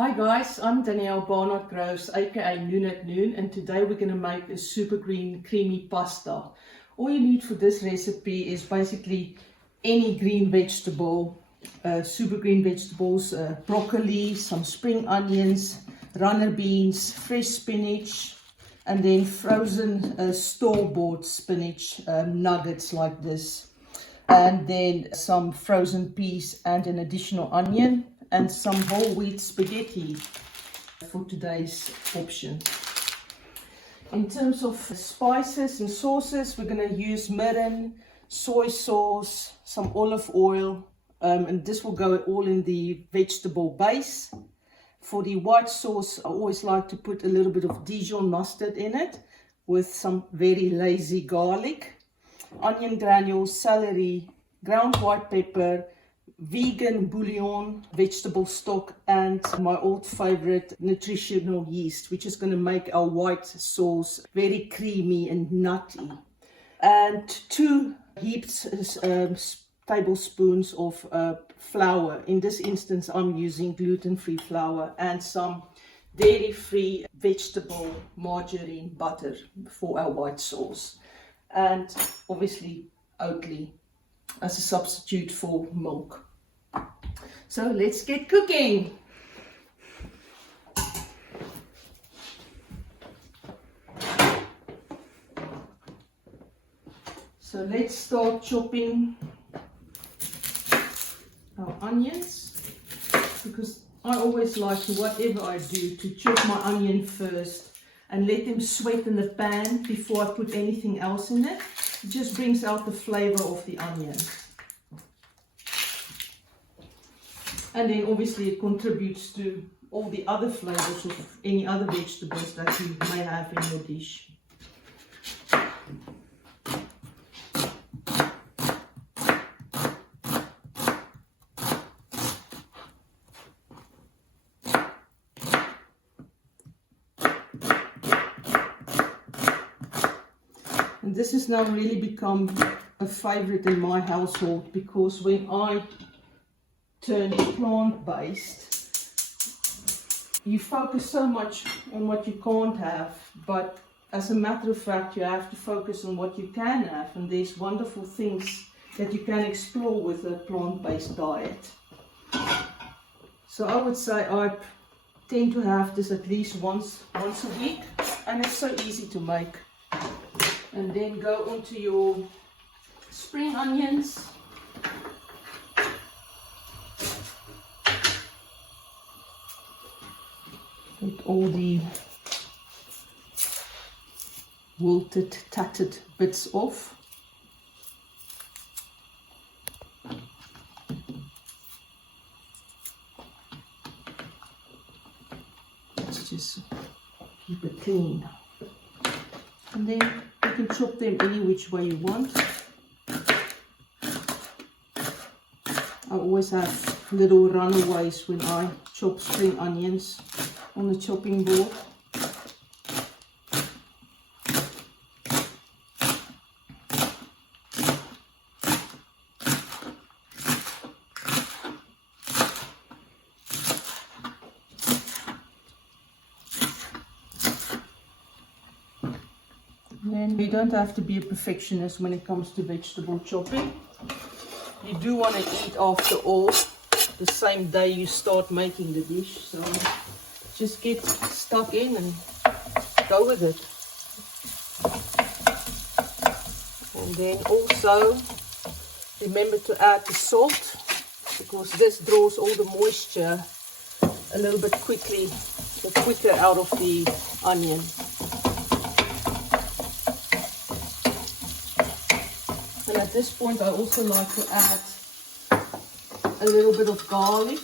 Hi guys, I'm Danielle Barnard Groves, aka Noon at Noon, and today we're going to make a super green creamy pasta. All you need for this recipe is basically any green vegetable, super green vegetables, broccoli, some spring onions, runner beans, fresh spinach, and then frozen store-bought spinach nuggets like this, and then some frozen peas and an additional onion, and some whole wheat spaghetti for today's option. In terms of spices and sauces, we're going to use mirin, soy sauce, some olive oil, and this will go all in the vegetable base. For the white sauce, I always like to put a little bit of Dijon mustard in it with some very lazy garlic, onion granules, celery, ground white pepper, vegan bouillon, vegetable stock, and my old favorite nutritional yeast, which is going to make our white sauce very creamy and nutty. And 2 heaped tablespoons of flour. In this instance, I'm using gluten-free flour, and some dairy-free vegetable margarine butter for our white sauce. And obviously Oatly as a substitute for milk. So let's get cooking. So let's start chopping our onions, because I always like to, whatever I do, to chop my onion first and let them sweat in the pan before I put anything else in it. It just brings out the flavor of the onion. And then obviously it contributes to all the other flavors of any other vegetables that you may have in your dish. And this has now really become a favorite in my household, because when I turn plant-based, you focus so much on what you can't have, but as a matter of fact, you have to focus on what you can have, and there's wonderful things that you can explore with a plant-based diet. So I would say I tend to have this at least once a week, and it's so easy to make. And then go onto your spring onions. Get all the wilted, tattered bits off. Let's just keep it clean. And then you can chop them any which way you want. I always have little runaways when I chop spring onions on the chopping board. And you don't have to be a perfectionist when it comes to vegetable chopping. You do want to eat after all the same day you start making the dish, so just get stuck in and go with it. And then also remember to add the salt, because this draws all the moisture a little bit quicker out of the onion. And at this point I also like to add a little bit of garlic.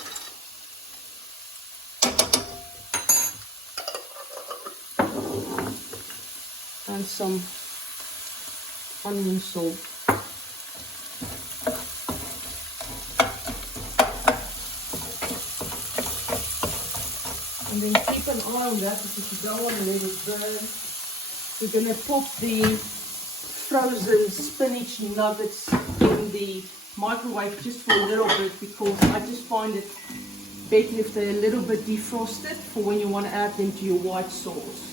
And some onion salt. And then keep an eye on that, because you don't want to let it burn. We're going to pop the frozen spinach nuggets in the microwave just for a little bit, because I just find it better if they're a little bit defrosted for when you want to add them to your white sauce.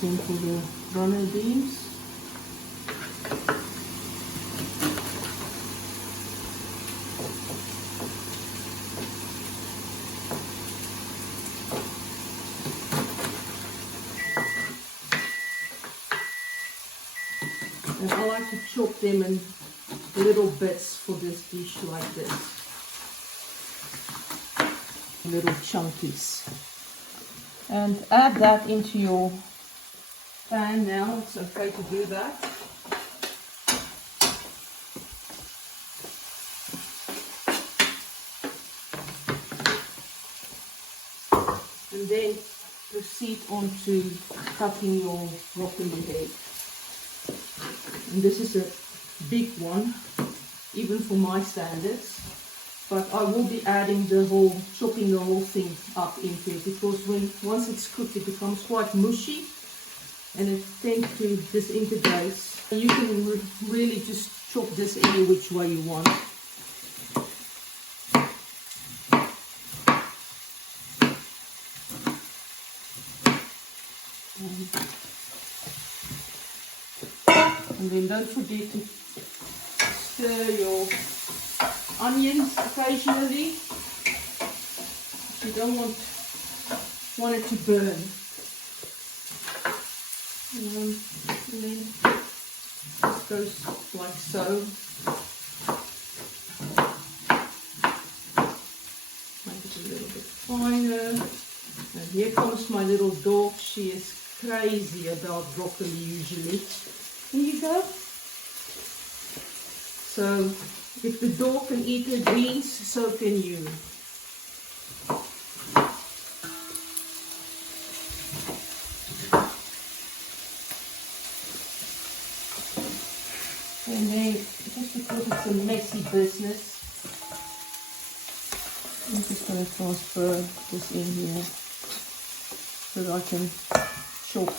Then for the runner beans. And I like to chop them in little bits for this dish like this. Little chunkies. And add that into your pan now. It's okay to do that. And then proceed on to cutting your broccoli head. And this is a big one, even for my standards. But I will be adding chopping the whole thing up into it, because once it's cooked, it becomes quite mushy and it tends to disintegrate. You can really just chop this any which way you want. And then don't forget to stir your onions occasionally. You don't want it to burn. And then this goes like so. Make it a little bit finer. And here comes my little dog. She is crazy about broccoli usually. Here you go. So if the dog can eat her greens, so can you. And then, just because it's a messy business, I'm just going to transfer this in here so that I can chop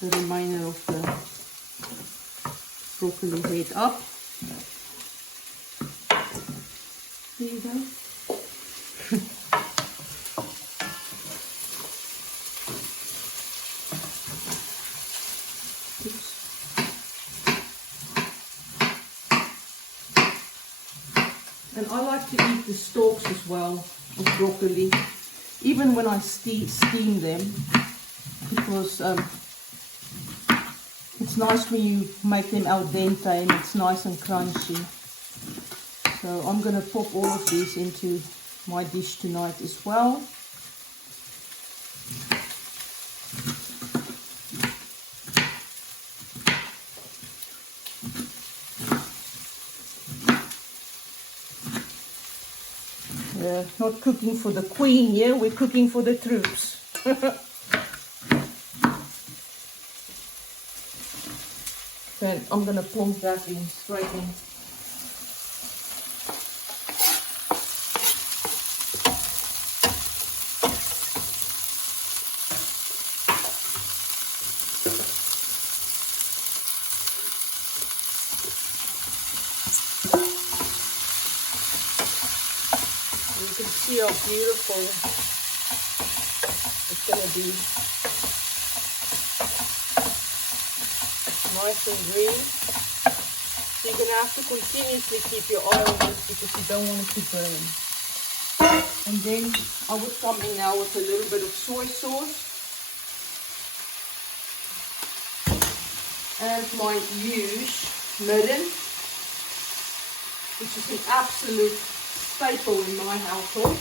the remainder of the broccoli head up. There you go. Oops. And I like to eat the stalks as well of broccoli, even when I steam them, because it's nice when you make them al dente and it's nice and crunchy. So I'm going to pop all of these into my dish tonight as well. We're not cooking for the queen here, we're cooking for the troops. Then I'm going to plonk that in straight in. You can see how beautiful it's going to be. Nice and green. So you're going to have to continuously keep your eye on this because you don't want it to burn. And then I would come in now with a little bit of soy sauce. And my huge Mirin, which is an absolute staple in my household.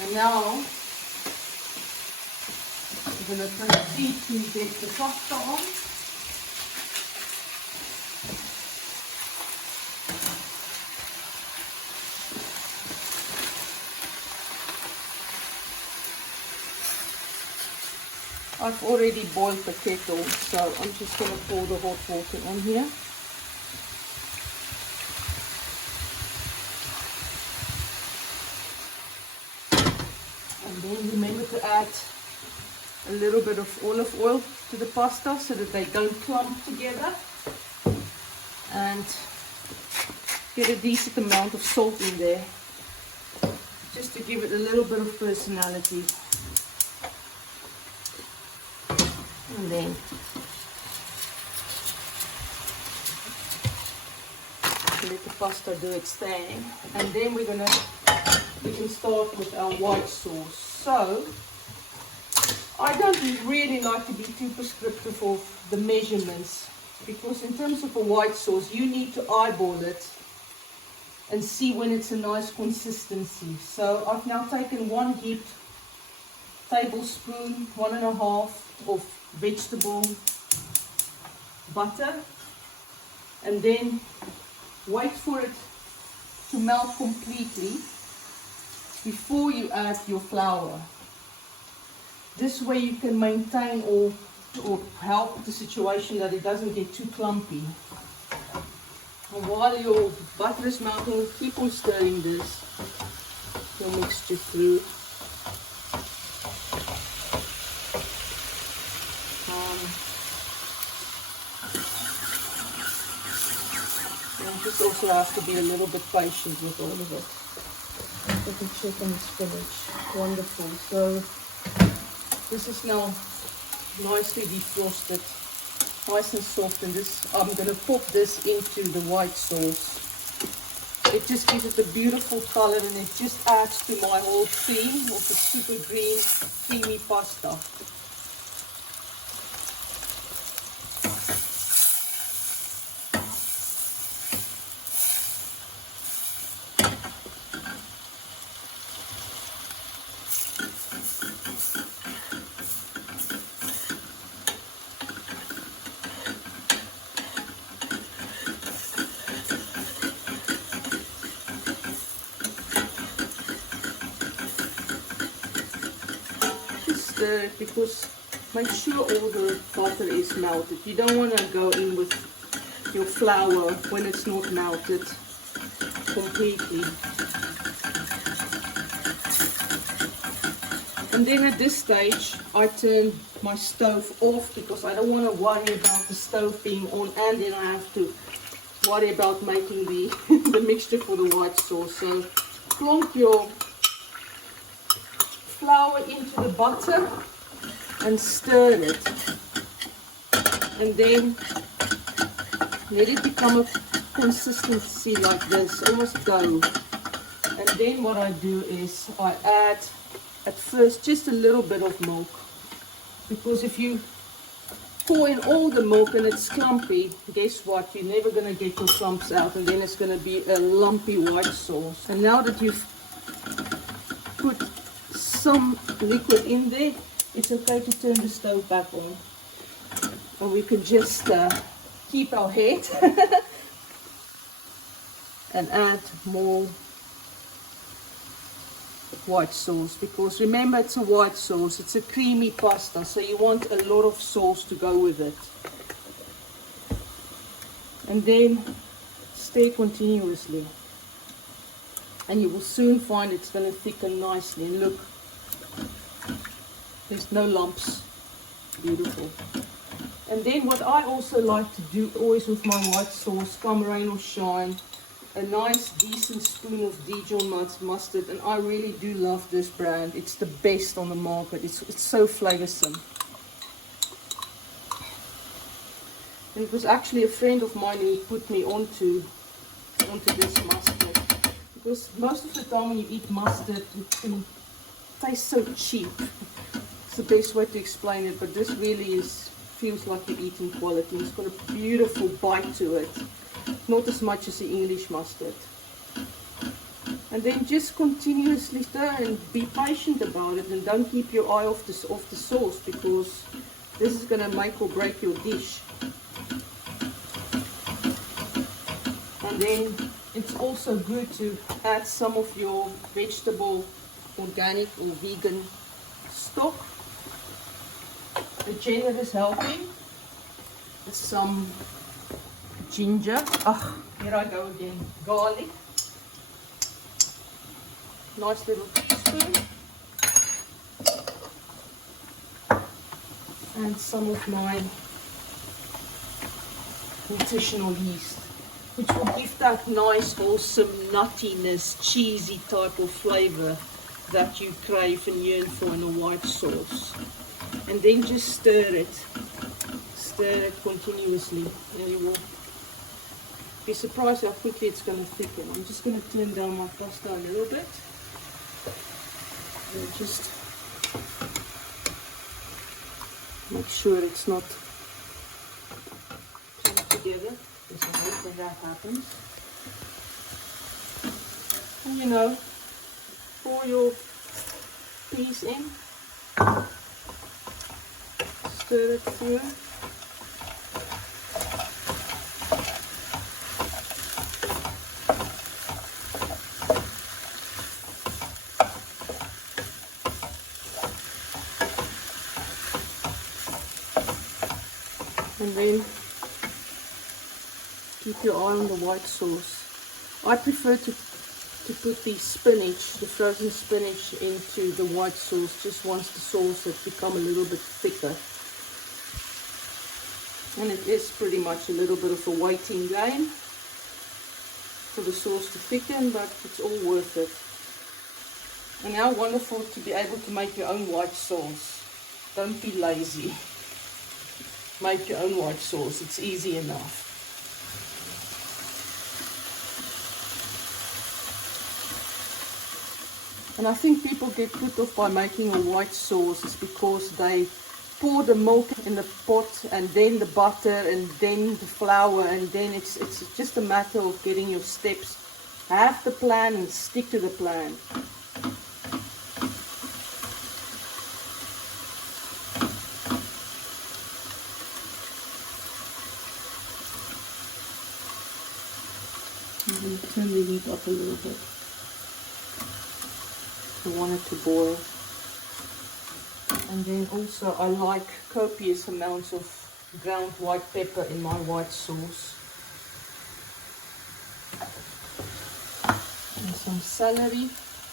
And now I'm going to proceed to get the pasta on. I've already boiled the kettle, so I'm just going to pour the hot water on here. And then remember to add a little bit of olive oil to the pasta so that they don't clump together. And get a decent amount of salt in there, just to give it a little bit of personality. And then let the pasta do its thing. And then we can start with our white sauce. So I don't really like to be too prescriptive of the measurements, because in terms of a white sauce, you need to eyeball it and see when it's a nice consistency. So I've now taken 1 heaped tablespoon, 1.5 of vegetable butter, and then wait for it to melt completely before you add your flour. This way you can maintain or help the situation that it doesn't get too clumpy. And while your butter is melting, keep on stirring your mixture through. And just also have to be a little bit patient with all of it. Let me check on the spinach. Wonderful. So this is now nicely defrosted, nice and soft, and this I'm going to pop this into the white sauce. It just gives it a beautiful color, and it just adds to my whole theme of the super green creamy pasta. Stir it, because make sure all the butter is melted. You don't want to go in with your flour when it's not melted completely. And then at this stage I turn my stove off, because I don't want to worry about the stove being on, and then I have to worry about making the, the mixture for the white sauce. So plonk your flour into the butter and stir it, and then let it become a consistency like this, almost dough. And then what I do is I add at first just a little bit of milk, because if you pour in all the milk and it's clumpy, guess what, you're never going to get your clumps out, and then it's going to be a lumpy white sauce. And now that you've put some liquid in there, it's okay to turn the stove back on, and we can just keep our head and add more white sauce, because remember, it's a white sauce, it's a creamy pasta, so you want a lot of sauce to go with it. And then stir continuously, and you will soon find it's going to thicken nicely. And look, there's no lumps. Beautiful. And then what I also like to do always with my white sauce, come rain or shine, a nice decent spoon of Dijon mustard. And I really do love this brand. It's the best on the market. It's so flavoursome. And it was actually a friend of mine who put me onto this mustard, because most of the time when you eat mustard, it can taste so cheap. It's the best way to explain it, but this really feels like you're eating quality. It's got a beautiful bite to it, not as much as the English mustard. And then just continuously stir and be patient about it, and don't keep your eye off the sauce, because this is going to make or break your dish. And then it's also good to add some of your vegetable, organic or vegan stock. A generous helping with some ginger. Ah, here I go again. Garlic. Nice little spoon. and some of my nutritional yeast, which will give that nice, wholesome, nuttiness, cheesy type of flavor that you crave and yearn for in a white sauce. And then just stir it continuously, and you will be surprised how quickly it's going to thicken. I'm just going to turn down my pasta a little bit, and just make sure it's not joined together, because I hope when that happens. And you know, pour your peas in, stir it through. And then keep your eye on the white sauce. I prefer to put the spinach, the frozen spinach, into the white sauce just once the sauce has become a little bit thicker. And it is pretty much a little bit of a waiting game for the sauce to thicken, but it's all worth it. And how wonderful to be able to make your own white sauce. Don't be lazy. Make your own white sauce, it's easy enough. And I think people get put off by making a white sauce is because they pour the milk in the pot and then the butter and then the flour, and then it's just a matter of getting your steps. Have the plan and stick to the plan. I'm going to turn the heat up a little bit. I want it to boil. And then also I like copious amounts of ground white pepper in my white sauce. And some celery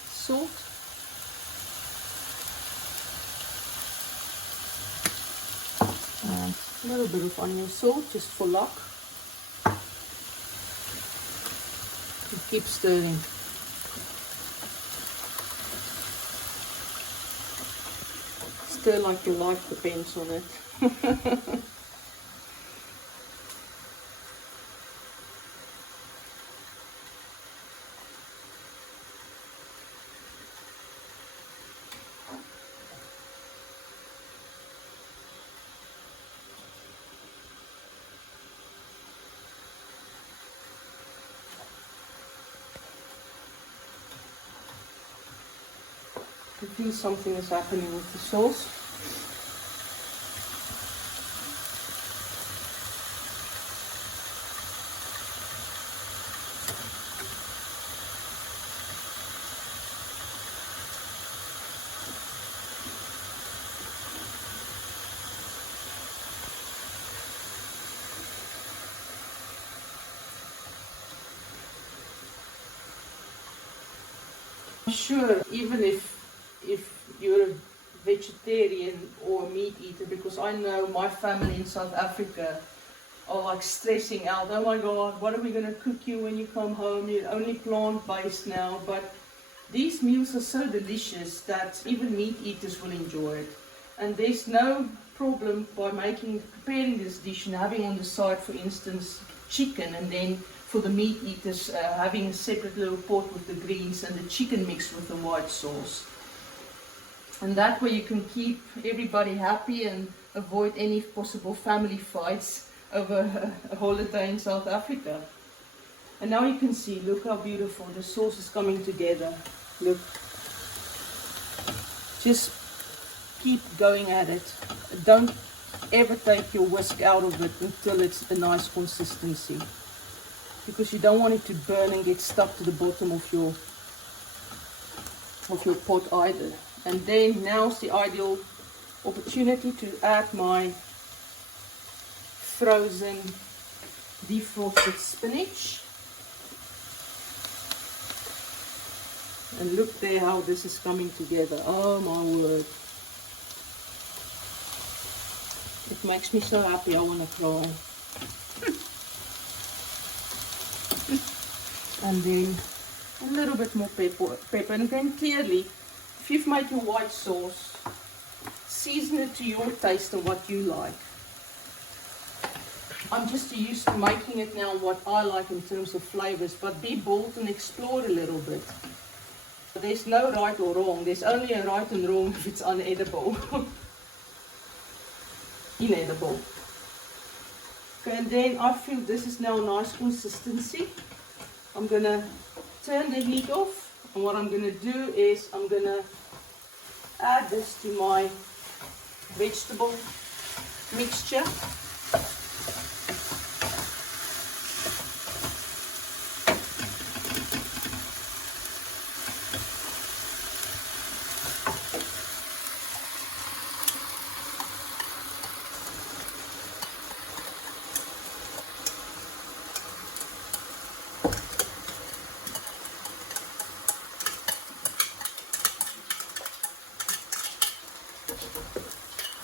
salt. And a little bit of onion salt just for luck. And keep stirring. Stir like your life depends on it. I feel something is happening with the sauce. Sure, even if you're a vegetarian or a meat eater, because I know my family in South Africa are like stressing out, oh my god, what are we going to cook you when you come home, you're only plant-based now. But these meals are so delicious that even meat eaters will enjoy it. And there's no problem by preparing this dish and having on the side, for instance, chicken, and then for the meat eaters having a separate little pot with the greens and the chicken mixed with the white sauce. And that way you can keep everybody happy and avoid any possible family fights over a holiday in South Africa. And now you can see, look how beautiful the sauce is coming together. Look. Just keep going at it. Don't ever take your whisk out of it until it's a nice consistency, because you don't want it to burn and get stuck to the bottom of your pot either. And then now's the ideal opportunity to add my frozen defrosted spinach. And look there how this is coming together. Oh my word. It makes me so happy I want to cry. And then a little bit more pepper. And then clearly, if you've made your white sauce, season it to your taste and what you like. I'm just used to making it now what I like in terms of flavors, but be bold and explore a little bit. There's no right or wrong. There's only a right and wrong if it's unedible. Inedible. Okay, and then I feel this is now a nice consistency. I'm going to turn the heat off, and what I'm going to do is I'm going to add this to my vegetable mixture.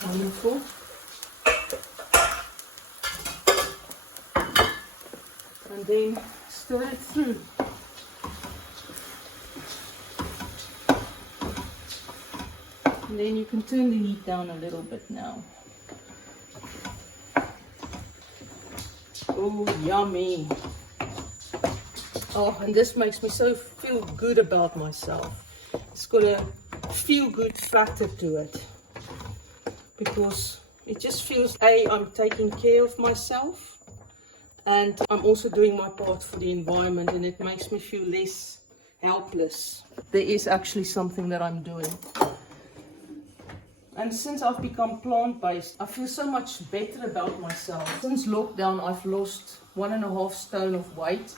Wonderful. And then stir it through. And then you can turn the heat down a little bit now. Oh, yummy. Oh, and this makes me so feel good about myself. It's got a feel good factor to it. Because it just feels, I'm taking care of myself, and I'm also doing my part for the environment, and it makes me feel less helpless. There is actually something that I'm doing. And since I've become plant-based, I feel so much better about myself. Since lockdown, I've lost 1.5 stone of weight,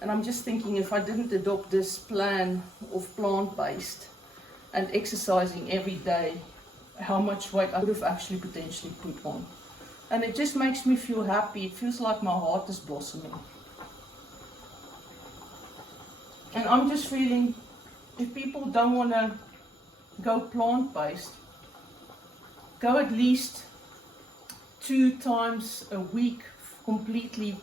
and I'm just thinking if I didn't adopt this plan of plant-based and exercising every day, how much weight I would have actually potentially put on. And it just makes me feel happy. It feels like my heart is blossoming. And I'm just feeling, if people don't want to go plant-based, go at least 2 times a week completely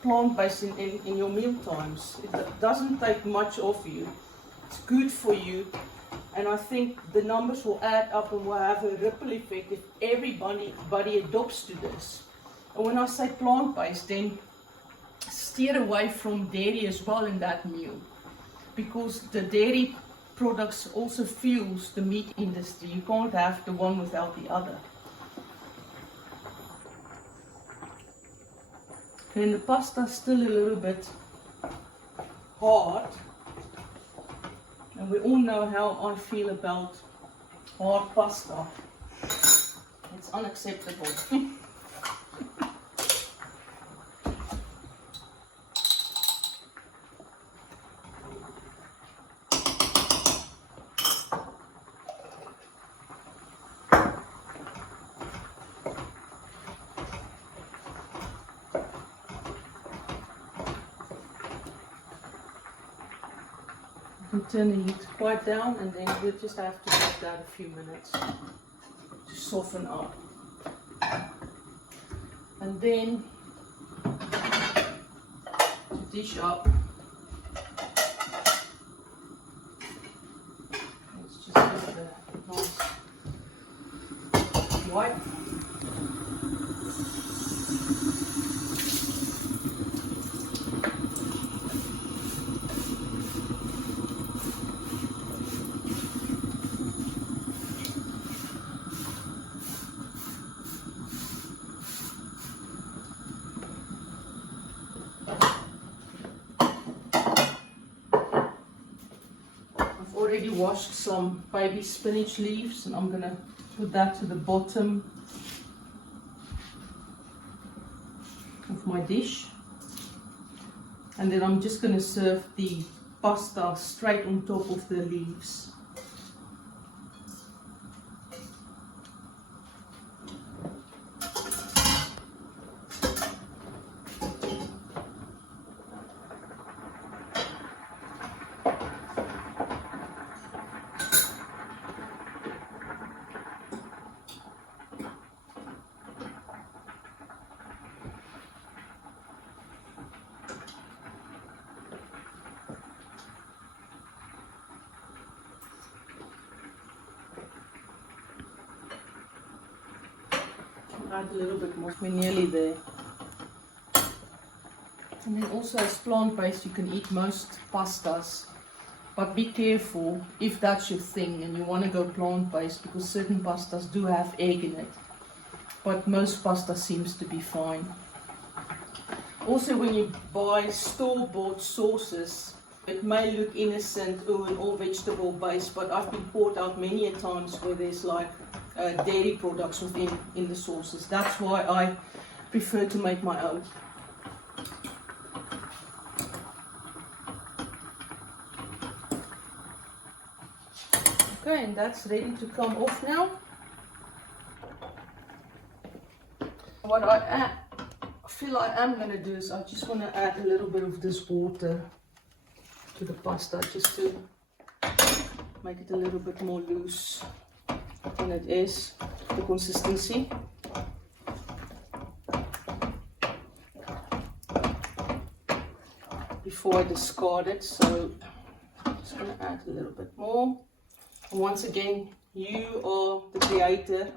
plant-based in your meal times. It doesn't take much of you. It's good for you. And I think the numbers will add up and will have a ripple effect if everybody adopts to this. And when I say plant-based, then steer away from dairy as well in that meal. Because the dairy products also fuels the meat industry. You can't have the one without the other. Okay, and the pasta's still a little bit hard. And we all know how I feel about hard pasta. It's unacceptable. Turn the heat quite down, and then we'll just have to let that a few minutes to soften up. And then to dish up, let's just give it a nice wipe. Already washed some baby spinach leaves, and I'm going to put that to the bottom of my dish. And then I'm just going to serve the pasta straight on top of the leaves. Add a little bit more. We're nearly there. And then also as plant-based, you can eat most pastas. But be careful if that's your thing and you want to go plant-based, because certain pastas do have egg in it. But most pasta seems to be fine. Also, when you buy store-bought sauces, it may look innocent or an all vegetable base, but I've been caught out many a times where there's like dairy products within in the sauces. That's why I prefer to make my own. Okay, and that's ready to come off now. What I feel I am going to do is I just want to add a little bit of this water to the pasta, just to make it a little bit more loose than it is, the consistency. Before I discard it, so I'm just going to add a little bit more. And once again, you are the creator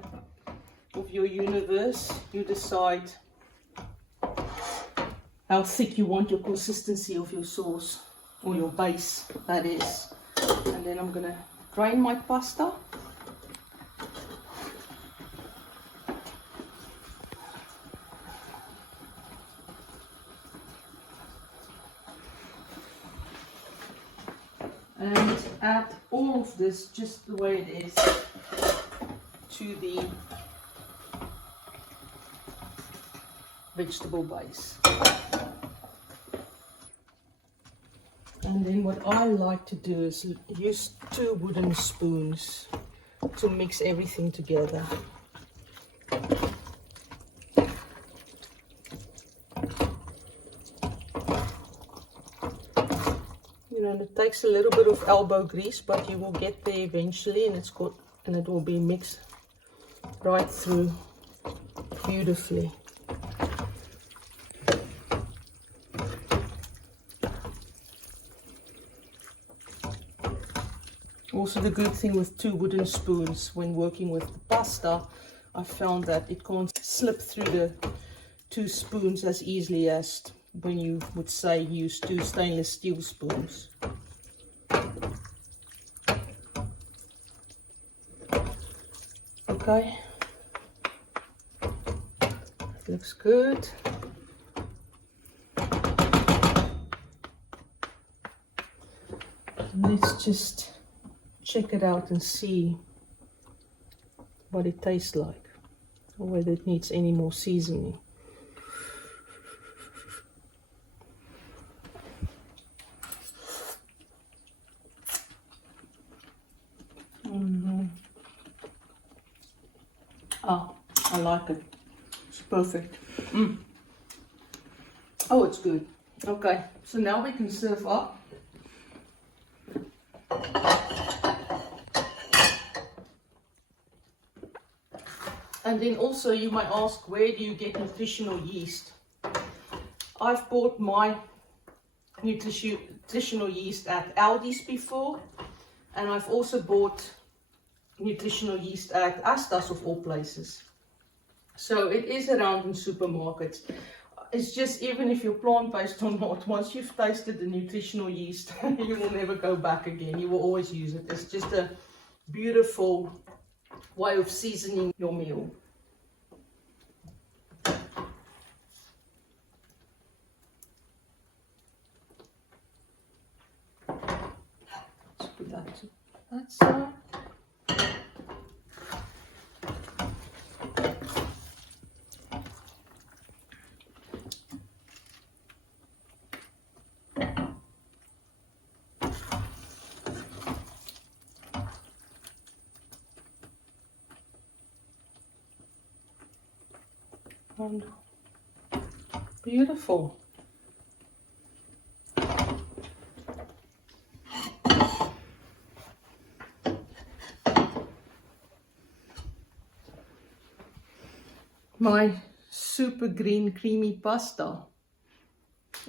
of your universe. You decide how thick you want your consistency of your sauce, or your base, that is. And then I'm going to drain my pasta. And add all of this just the way it is to the vegetable base. And then what I like to do is use 2 wooden spoons to mix everything together. You know, it takes a little bit of elbow grease, but you will get there eventually, and it will be mixed right through beautifully. Also, the good thing with 2 wooden spoons when working with the pasta, I found that it can't slip through the 2 spoons as easily as when you would say use 2 stainless steel spoons. Okay, looks good. Let's just check it out and see what it tastes like, or whether it needs any more seasoning. Oh, I like it. It's perfect. Oh, it's good. Okay, so now we can serve up. And then also you might ask, where do you get nutritional yeast? I've bought my nutritional yeast at Aldi's before, and I've also bought nutritional yeast at Asda's of all places. So it is around in supermarkets. It's just, even if you're plant-based or not, once you've tasted the nutritional yeast, you will never go back again. You will always use it. It's just a beautiful way of seasoning your meal. Let's put that to that side. And beautiful. My super green creamy pasta,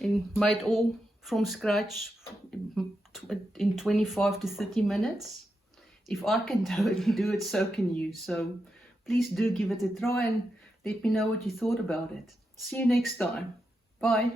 and made all from scratch in 25 to 30 minutes. If I can do it, so can you. So please do give it a try, and Let me know what you thought about it. See you next time. Bye.